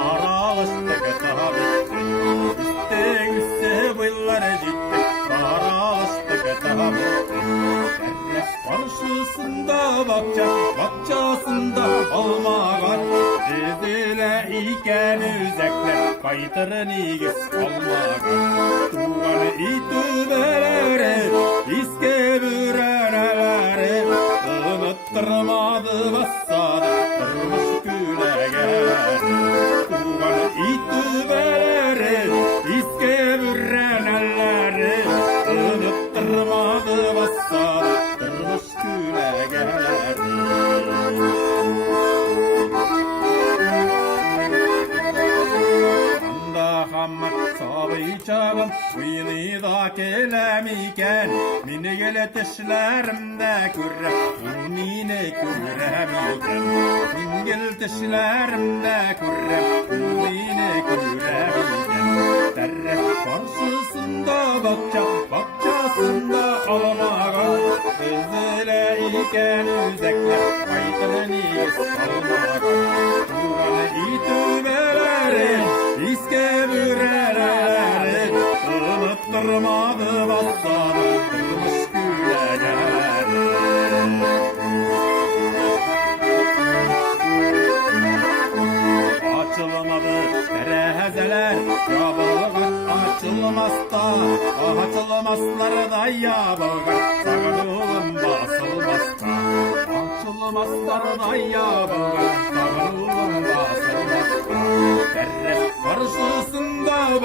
Saralıştık tabi üstte üstte boylara gittik. Saralıştık tabi Derres karşısında bahçasında almagan Dizile iken üzekler kaytırın igiz almagan Tuğan itübeleri iske büreneleri Unutturmadı bassadı durmuş gülegeleri Tuğan itübeleri iske büreneleri Unutturmadı bassadı durmuş gülegeleri Hamma sabı çabım Bıyını da kelemiken Mini geletişlerimde kürre İnnine kürremiken Min geletişlerimde kürre İnnine kürremiken Derre karşısında bahçasında almagan Özüle iken üzekler Kaytırın iyis almagan Tuğanı itübeleri İske büreleri Unutturmadı bassadı Durmuş gülegeleri Açılmadı terezeler Yabılgın açılmazda Açılmazlar da yabılgın Sağırılın basılmazda Açılmazlar da yabılgın Sağırılın basılmazda Derres karşısında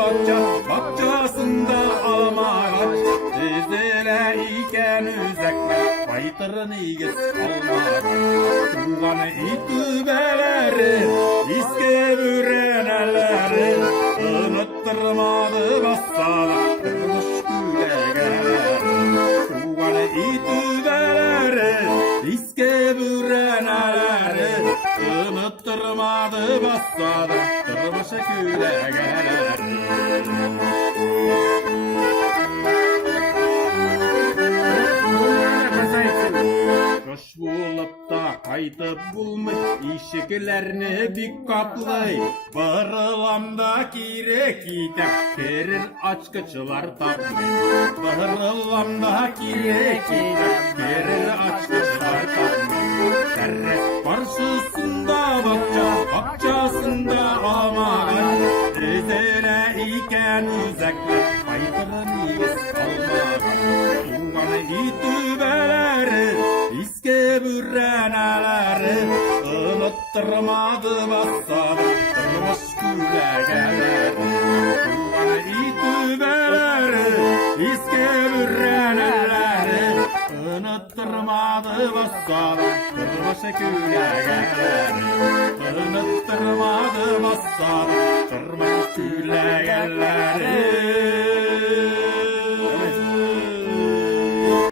bahçasında almaç Dizile iken üzekler kaytırın igiz almaç Tuğanı itübeleri iske büreneleri Unutturmadı bassadı durmuş gülegeleri Tuğanı itübeleri iske büreneleri Unutturmadı bassadı durmuş gülegeleri Koş bulup da kaytıp bulmuş işiklerini bir kaplay Barılamda kire kitap verir açkıçılar tapmay Barılamda kire kitap verir açkıçılar tapmay Derres karşısında bahçasında almagan Dizine iken üzekler kaytırın iyis almagan Tuğanı itübeleri İske büreneleri Unutturmadı bassadı durmuş gülegeleri Tuğanı itübeleri İske büreneleri Unutturmadı bassadı durmuş gülegeleri